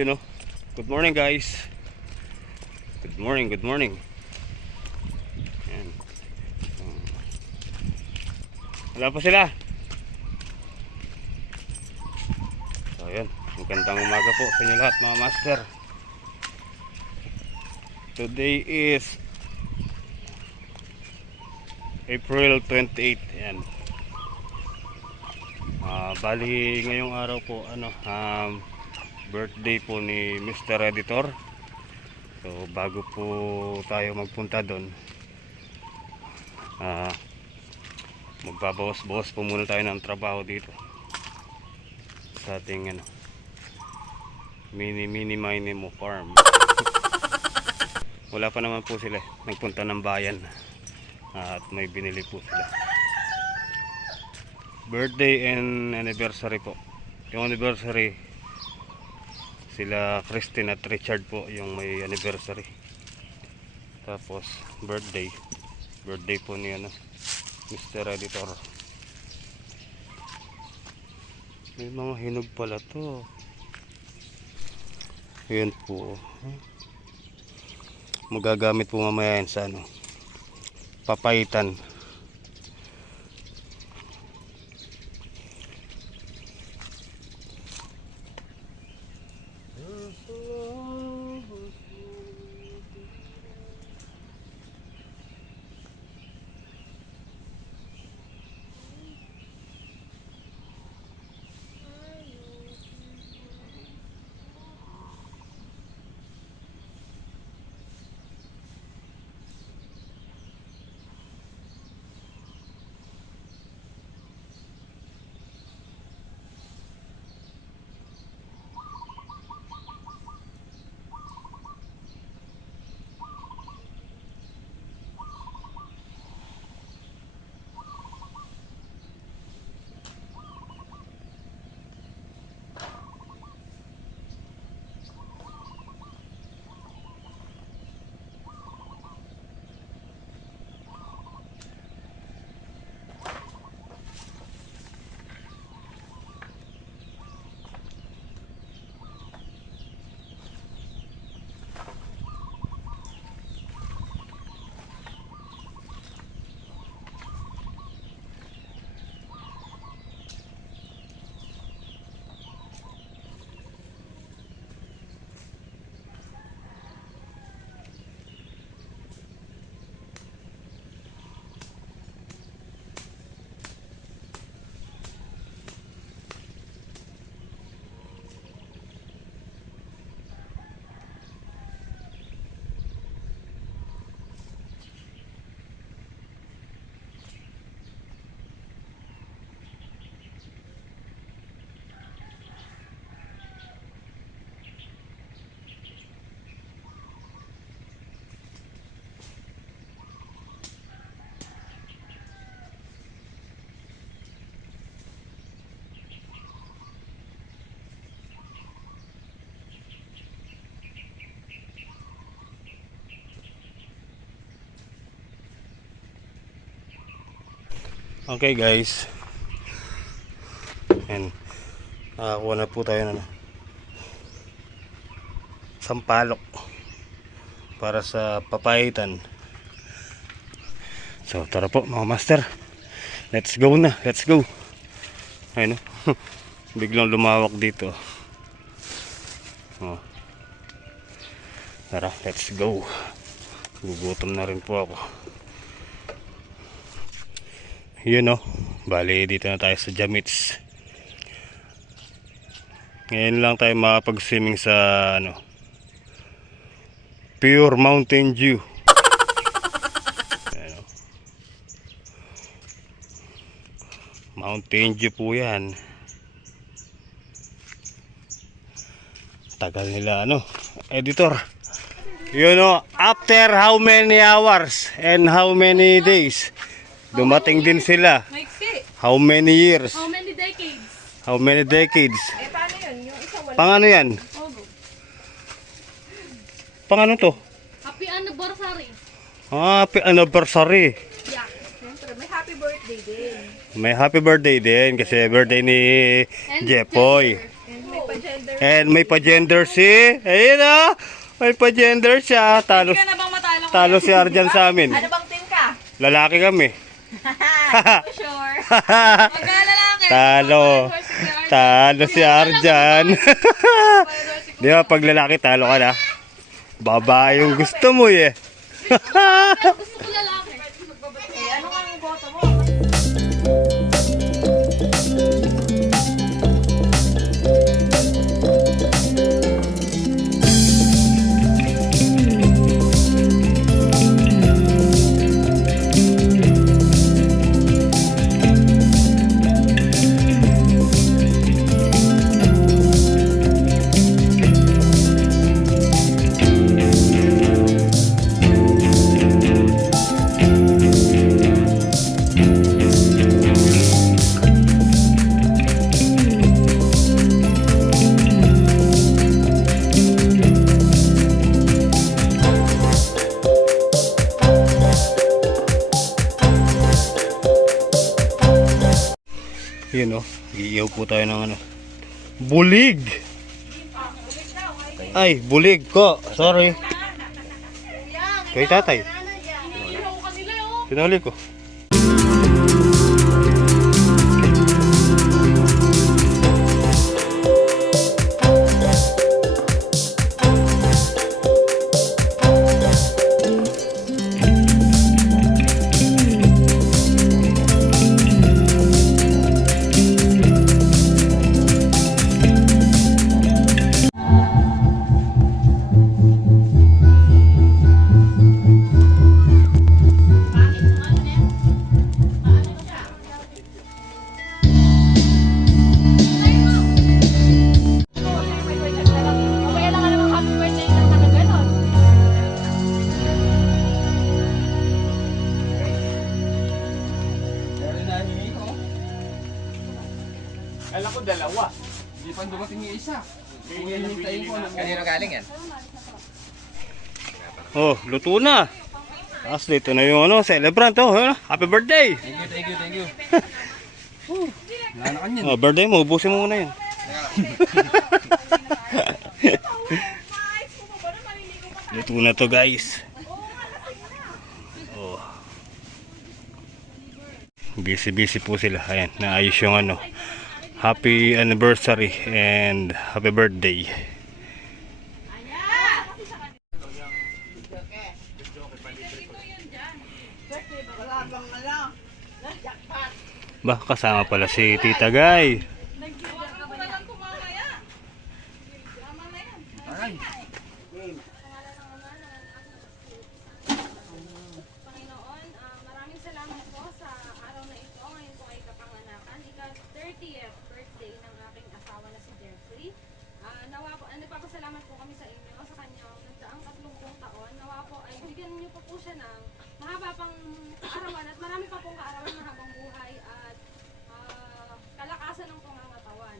Yun know. Good morning guys. Good morning, good morning. Ayan. Wala pa sila. So ayan, magandang umaga po sa inyo lahat mga master. Today is April 28. Ayan. Bali ngayong araw po birthday po ni Mr. Editor. So bago po tayo magpunta doon, magbabawas-bawas po muna tayo ng trabaho dito sa ating mini farm. Wala pa naman po sila, nagpunta ng bayan at may binili po sila. Birthday and anniversary po. Yung anniversary, sila Christine at Richard po yung may anniversary. Tapos birthday po ni Mr. Editor. May mga hinog pala to. Ayan po. Magagamit po mamaya yan sa papaitan. Okay guys, and nakakuha na po tayo ng sampalok para sa papaitan. So tara po mga master, let's go na, let's go. Ayun biglang lumawak dito. Tara, let's go. Gugutom na rin po ako. Yun bali dito na tayo sa Jamits. Ngayon lang tayo makapag-swimming sa Pure Mountain Dew. Mountain Dew po yan. Tagal nila editor. After how many hours and how many days dumating din sila. How many years? How many decades? How many decades? Paano yun? Yung isa wala. Pang ano yan? Pang ano to? Happy anniversary. Happy anniversary. Yeah. Siyempre, may happy birthday din. May happy birthday din kasi birthday ni Jepoy. And may Gender. And may pa-gender si... Ayun o! May pa-gender siya. Talo, Hindi ka na bang matalo ko? talo si Arjan sa amin. Ano bang team ka? Lalaki kami. Sure. Magkalalaki. Talo. Talo si Arjan. Di ba, pag lalaki, talo ka na. Babae yung gusto mo eh. Gusto ko lalaki. Eh, ano nga ang boto mo? Yun o, iiyaw po tayo ng ano. Bulig! Ay, bulig ko. Sorry. Kay tatay. Hinihaw ko kanila oh. Pinuli ko. Mamaya lang nga naman happy birthday ng nakaganon. Alam ko dalawa. Hindi pa dumating yung isa. Hintayin ko. Kanino galing yan? Oh, luto na. Tapos dito na yung ano, celebrant oh. Happy birthday! Thank you. Wala na kanyan. Oh, birthday mo, ubusin mo muna yan. Luto na to guys. Oh. Busy po sila. Ayan, naayos yung ano. Happy anniversary and happy birthday. Ba, kasama pala si Tita Guy. Panginoon, maraming salamat po sa araw na ito. Ngayon po ay kapanganakan. Ika-30th birthday ng aking asawa na si Jeffrey. Nawa po, nagpapasalamat po kami sa inyo sa kanyang nagdaang 30 taon. Nawa po ay bigyan niyo po siya ng mahaba pang kaarawan at marami pa pong kaarawan na habang buhay at kalakasan ng pangangatawan.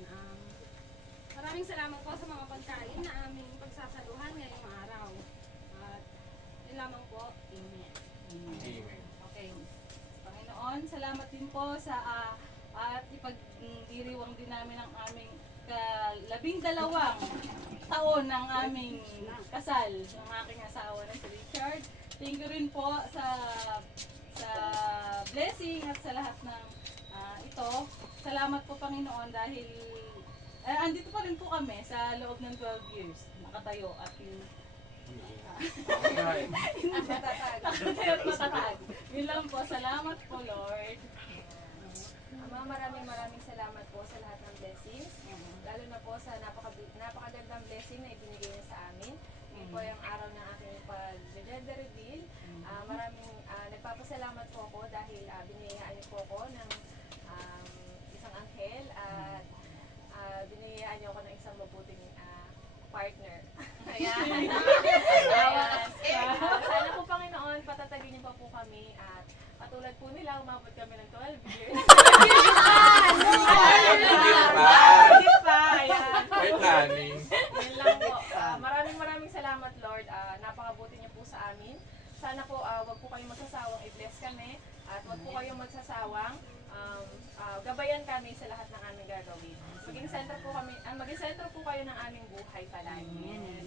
Maraming salamat po sa mga pagkain na aming pagsasaluhan ngayong araw. At yun lamang po. Amen. Okay. Panginoon, salamat din po sa at ipagdiriwang din namin ang aming ka-12 taon ng aming kasal ng aking asawa na si Richard. Thank you rin po sa blessing at sa lahat ng ito. Salamat po Panginoon dahil andito pa rin po kami sa loob ng 12 years. Nakatayo at yung nakatayo at matatag. Yun lang po. Salamat po Lord. Ama, maraming salamat po sa lahat ng blessings. Lalo na po sa napakagandang blessing na ibinigay niyo sa amin. Ngayon po yung araw ng aking pag-gender reveal. Maraming nagpapasalamat po ako dahil biniyayaan niyo po ako ng isang anghel at biniyayaan niyo ako ng isang mabuting partner. Ayan. Sana po Panginoon, patatagin niyo pa po kami at katulad po nila, umabot kami ng 12 years. Hindi pa. Ayan. May planning. Yan lang po. Maraming salamat Lord. Napakabuti niyo po sa amin. Sana po wag po kayong magsasawang i-bless kami at wag po kayong magsasawang gabayan kami sa lahat ng aming gagawin. Maging sentro po kayo ng aming buhay palagi. Amen.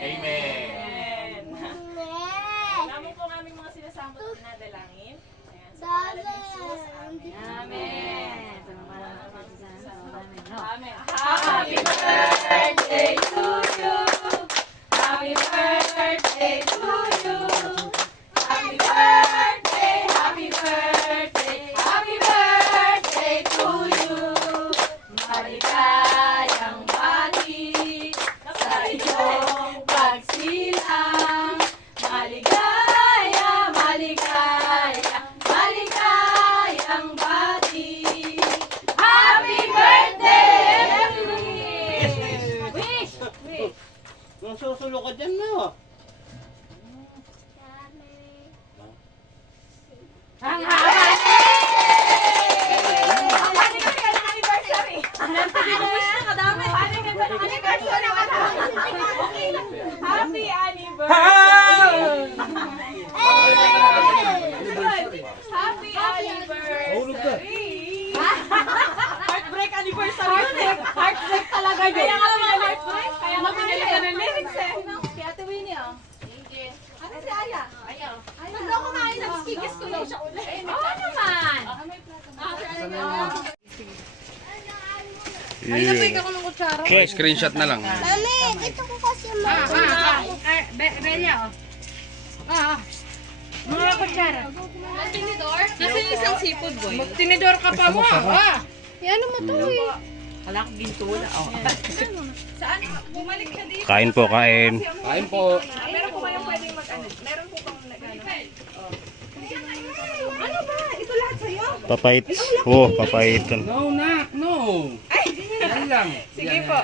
Amen. Alam po ang aming mga sinasambot at dinadalangin. Ayan, sa pangalan ni Jesus. Amen. Amen. Amen. Happy birthday to you. Happy birthday to you. Happy birthday, happy birthday, happy birthday to you. Maligayang bati sa iyong pagsilang. Maligaya, maligaya, maligayang bati. Happy birthday! Wish! Wish! Ang susulo ka dyan mo. Ang haba! Paano ka ng anniversary? Kadami! Paano ka ng anniversary? Okay lang. Happy anniversary! Happy anniversary! Heartbreak anniversary yun eh! Heartbreak talaga yun! Kaya nga naman heartbreak. Kaya nga pinili ka ng lyrics eh. Si Ate Winnie oh. Ano si Aya? Aya. Pag daw kumain, nag-skigis ko daw siya ulit. Oo naman! Okay. Screenshot na lang. Belia oh. Mga kutsara. Tinidor? Kasi isang seafood boy. Tinidor ka pa mo. Ano mo to eh? Saan? Bumalik siya dito. Kain po, kain. Kain po. Meron po kayong pwedeng mag-ano? Meron po bang nag-ano? Ano ba? Ito lahat sa'yo? Papait. Oh, papaitan. No, no. Yan lang. Sige po.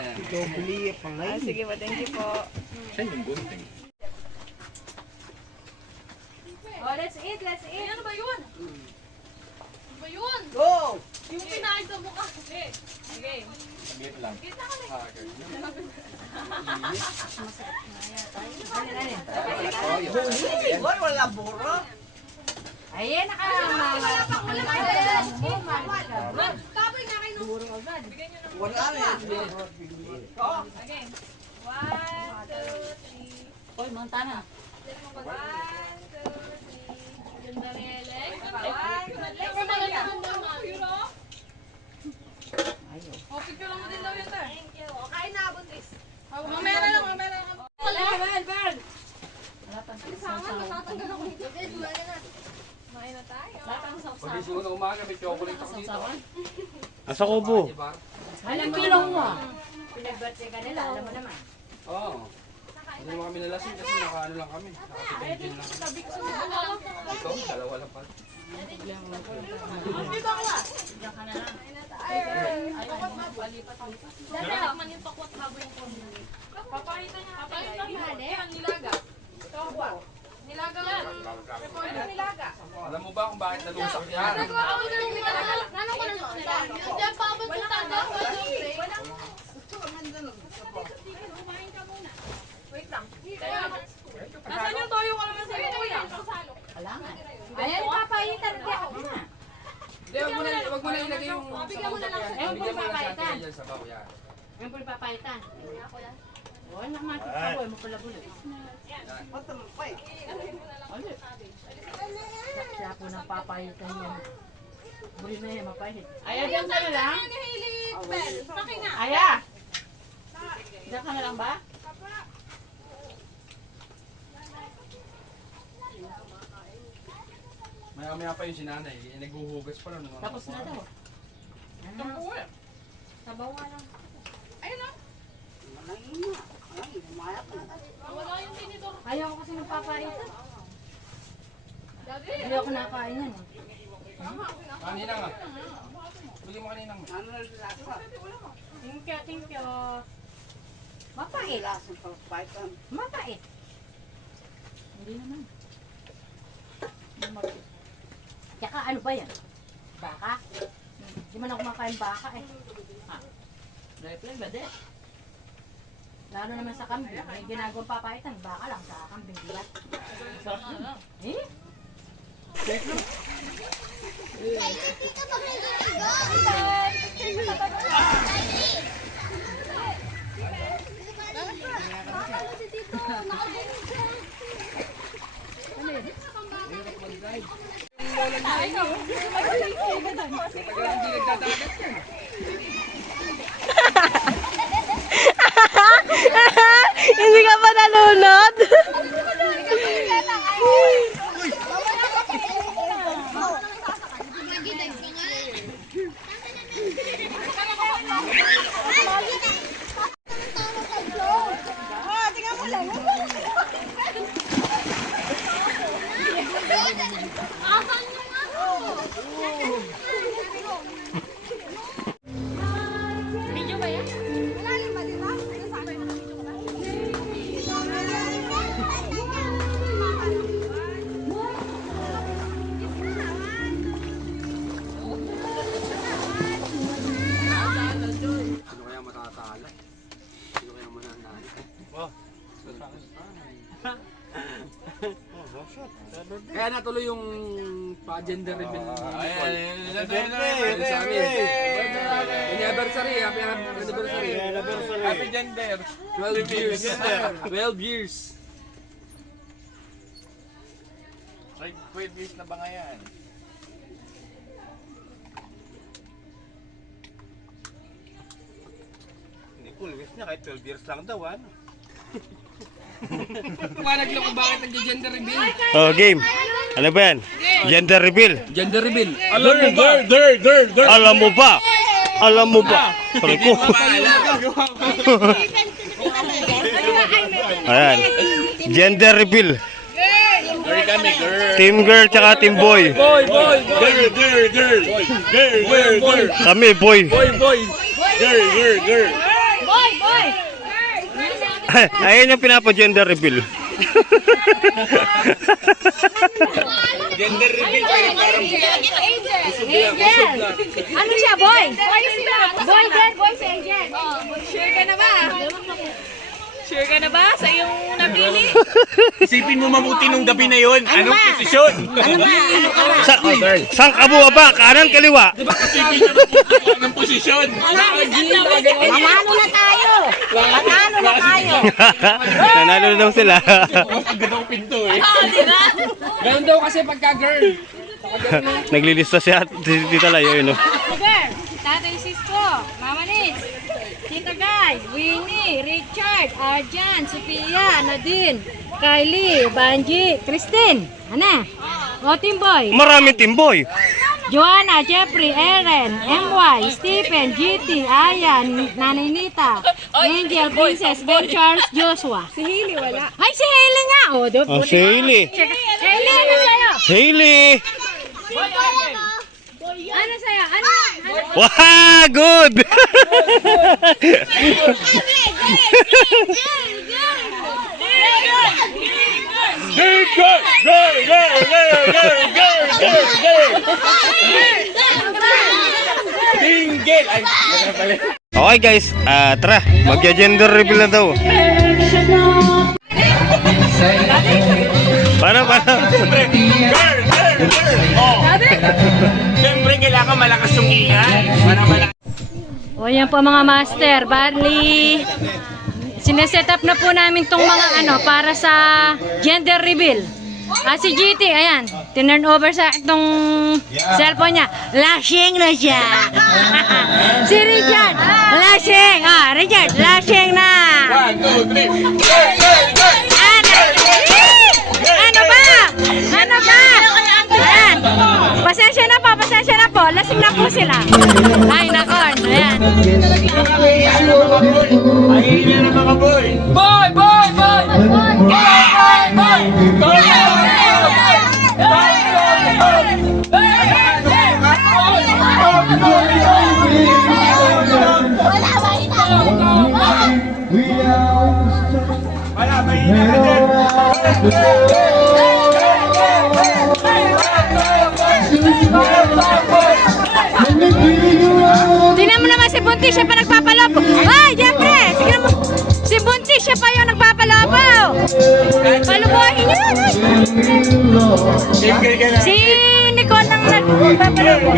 Sige po, thank you po. Oh, let's eat, let's eat. Ano ba yun? Ano ba yun? Go! Yung pinain sa mukha. Sige. Sige. Saglit lang. Ayan, Wala pang ulam. Kapoy nga kayo. Bigyan nyo ng Wala na. Again. 1, 2, 3. Oy, Montana. 1, 2, 3. Ganda relek. 1, 2, 3. Oh, picture lang mo din daw yun, sir. Thank you. Kain na, buntis. Mamaya na lang, mamaya na lang. Bern! Kumain na tayo. Pagising ko na umaga, may chocolate ako dito. Asa kubo? Diba? Alam kilong mo. Pinag-birthday ka nila, alam mo naman. Oo. Hindi naman kami nalasing kasi nakaano lang kami. Nakatipid lang kami. Ito, dalawa lang pala. Dito ako ah. Natikman yung takwat habo yung kondo. Papakita niya. Papakita niya. Yan, nilaga. Ito ba? Nilaga lang. Nilaga. Alam mo ba kung bakit nalusak yan? Nagawa ako ng nilaga. Nanong ko nang sila? Diyan pa ako ng tanda. Walang. Kumain ka muna. Wait lang. Nasaan yung toyo ko naman sa'yo, kuya? Wala nga. Ayan, papaitan ka. Hindi, wag mo na ilagay yung Bigyan mo na lang siya. Bigyan mo na lang sa atin yan sa baw yan. Yung po papaitan. Oo, naman. Kaboy mo pala bulit. Siya po ng papaitan yan. Buli na yan, mapahit. Ayan, diyan ka na lang. Paki nga. Aya! Diyan ka na lang ba? Maya-maya pa yung sinanay. Naghuhugas pa lang. Tapos na daw. Sabawa lang. Wala yung tinidor. Ayaw ko kasi ng papaitan. Hindi ako nakain yan. Kanina nga. Bigyan mo kanina nga. Thank you. Mapait. Mapait. Hindi naman. Tsaka ano ba yan? Baka? Hindi man ako makain baka eh. Ha? Replay ba din? Lalo naman sa kambing. May ginagawang papaitan. Baka lang sa kambing, di ba? Eh? Matagal hindi nagdadagat yan. Hindi ka pa nalunod? Sino kaya matatalo? Sino kaya mananalo? Kaya natuloy yung pa-gender reveal. Anniversary, happy anniversary. Happy gender. 12 years. 12 years. 12 years na ba ngayon? Hindi cool, guys niya kahit 12 years lang daw, ano? Tumanag lang kung bakit nag-gender reveal. Oh, game. Ano ba yan? Gender reveal. Gender reveal. Alam mo ba? Alam mo ba? Alam mo ba? Sabi ko. Ayan. Gender reveal. Girl kami, girl. Team girl tsaka team boy. Boy, boy, boy. Girl. Kami, boy. Boy, boy. Girl. Ayun yung pinapa-gender reveal. Gender reveal kayo parang Ano siya, boy? Boy, girl, boy, si Angel. Sure ka na ba? Sure ka na ba sa iyong napili? Isipin mo mabuti nung gabi na yon. Anong posisyon? Saan ka ba? Kanan, kaliwa? Isipin mo mabuti anong posisyon. Manalo na tayo! Manalo na tayo! Nanalo na daw sila. Ang ganda ko pinto eh. Ganun daw kasi pagka girl. Naglilista siya Tita Layo, yun, no? Girl, Tatay Cisco, Mama Nis, Tita Guy, Winnie, Richard, Arjan, Sophia, Nadine, Kylie, Banji, Christine. Ano? O, Team Boy. Maraming team boy. Joanna, Jeffrey, Eren, MY, Stephen, GT, Ayan, Nanay Nita, Angel, Princess, Ben Charles, Joshua. Si Hailey wala. Ay, si Hailey nga. O, doon. Oh, si Hailey. Hailey, ano sa'yo? Hailey! Ano sa'yo? Ano? Wow, good! Tinggil! Ay, Okay guys, tara, magja-gender reveal na daw. Para. girl! Oh! Siyempre, kailangan malakas yung ingay. Para malakas. O yan po mga master, bali sineset up na po namin tong mga para sa gender reveal. Si GT, ayan, tinurn over sa itong cellphone niya. Lashing na siya. Si Richard, lashing. Richard, lashing na. 1, 2, 3. Ano ba? Ayan. Pasensya na po. Lasing na po sila. Ay, nakon. Ayan. Ayun na ng mga boy. Boy, boy, boy. Wala, mahina ka dyan. Tingnan mo naman si Bunti, siya pa nagpapalobo. Ay, Jeffrey! Sige mo. Si Bunti, siya pa yung nagpapalobo. Palubuhin niyo. Tinggil ka na. Si Nicole nang nagpapalobo.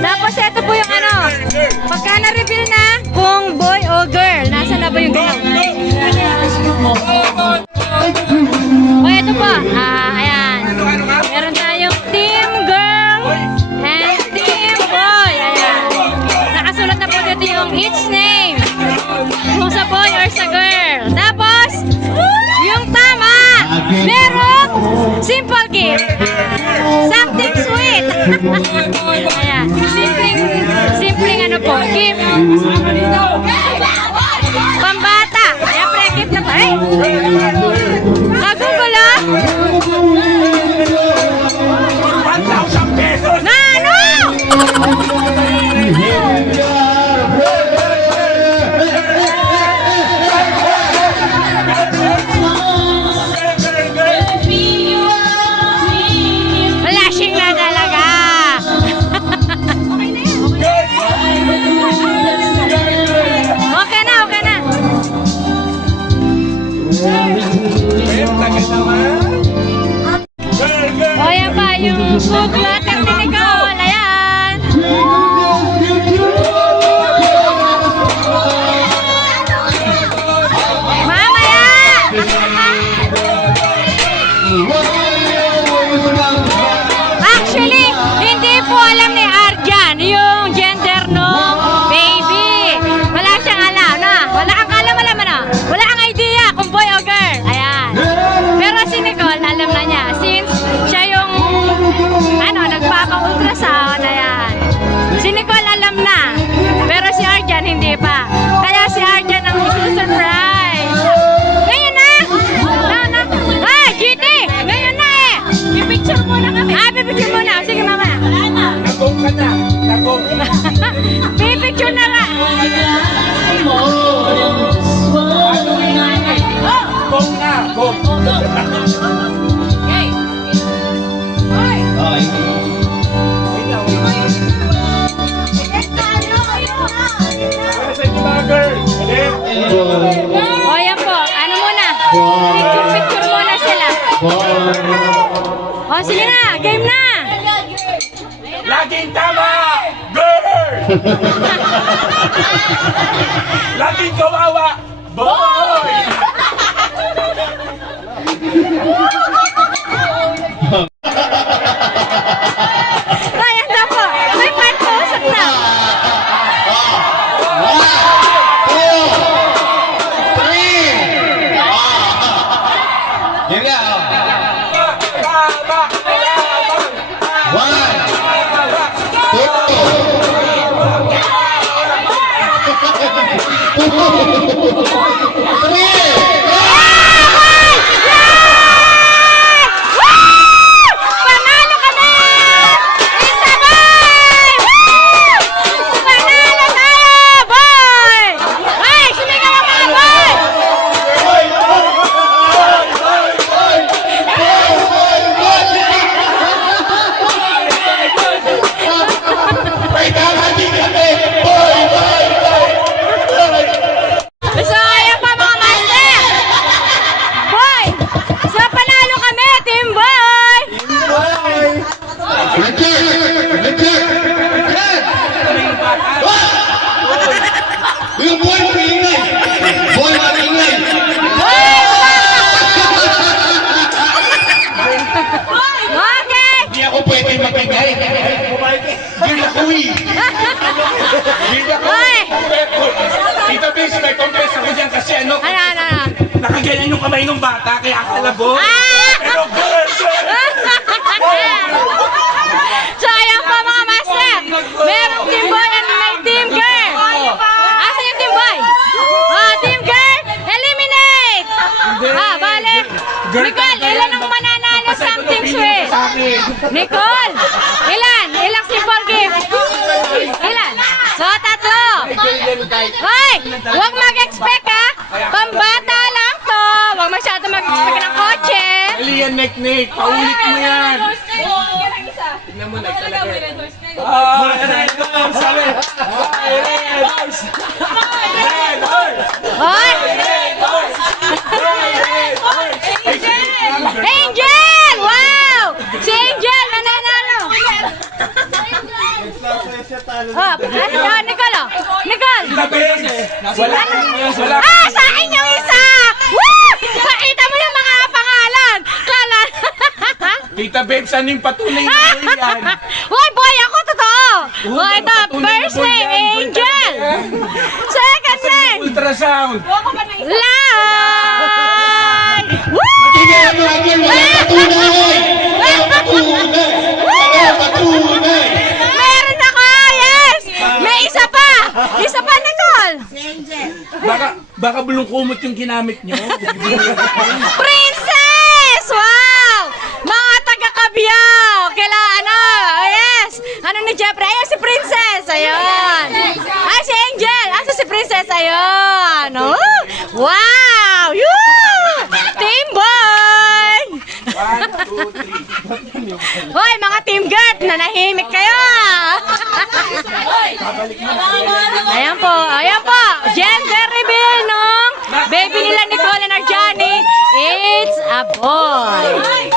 Tapos ito po yung pagka na-reveal na kung boy o girl, nasa na ba yung galaw? merong simple gift. Something sweet. Ayan. Simpleng ano po, gift. Pambata. Ayan, pre-gift na pa. Ay! Nagugulo? 1,000 pesos! Na ano? Flashing na talaga. Okay na, okay na. O yan pa, yung food water ni Nicole. Ayan. Mamaya! Actually, hindi po alam ni Arjan yung gender nung baby. Wala siyang alam na. Wala kang alam na. Wala kang idea kung boy o girl. Ayan. Pero si Nicole, alam na niya. Since siya yung nagpapa-ultrasound. Ayan. Si Nicole alam na. Pero si Arjan hindi pa. Kaya si Arjan ang surprise. Ngayon na! Ah, GT! Ngayon na eh! I-picture muna kami. Ah, pipicture muna. Sige, mama. Nagong ka na. Nagong. Pipicture na nga. Gong na. Gong. Para sa inyo mga girls. O, yan po. Ano muna? Picture muna sila. O, sige na. Game na. Laging tama! Girl! Laging kawawa! Boy! Ayan na po. May pag-usap na. Tama! Panalo ka na! Isabay! Panalo tayo, boy! Ay, sumigaw ang mga boy! So, ayan pa mga master! Boy! So, panalo kami, team boy! Yung boy maingay! Boy maingay! Okay! Hindi ako pwede magbigay. Hindi ako Hindi ako. Hoy! Tito Bis, may confess ako dyan kasi ano, Ano? nakaganyan yung kamay ng bata kaya kalabo. Ah! Pero girl! So, ayan po mga master. Merong team boy and may team girl. Asa yung team boy? Oh, team girl, eliminate! Ah, bale. Nicole, ilan ang mananalo something sweet? Nicole, ilan? Ilang simple gift? Ilan? So, 3. Hoy, huwag mag-expect ha. Pambata lang to. Huwag masyado mag-expect ng kotse. Elian Neknek, paulit mo yan. Tignan mo, nagtalaga. Red Horse! Sabi! Red Horse! Red Horse! Hoy! Red Horse! Red Horse! Angel! Wow! Si Angel, nananalo! Oh, Nicole, oh. Nicole! Wala. Ah, sa akin yung isa! Woo! Pakita mo yung mga pangalan! Kala... Tita Babes, ano yung patunay na boy yan? Hoy, boy, ako totoo! Oh, Oh, ito, patunay na first boy name, yan. Angel! Second name, Ultrasound. Lai! Woo! Bigyan mo ako mga patunay! Mga patunay! Mga patunay! Meron ako! Yes! May isa pa! Isa pa, Nicole! Baka bulong kumot yung ginamit nyo. Princess! Wow! Mga taga-Cabiao! Kila ano? Yes! Ano ni Jeffrey? Ayun si Princess! Ayun! Ay, si Angel! Asa si Princess? Ayun! Oh! Wow! Yoo! Team boy! 1, 2, 3. Hoy, mga team guard! Nanahimik kayo! Ayan po! Gender reveal nung baby nila Nicole and Arjani. It's a boy!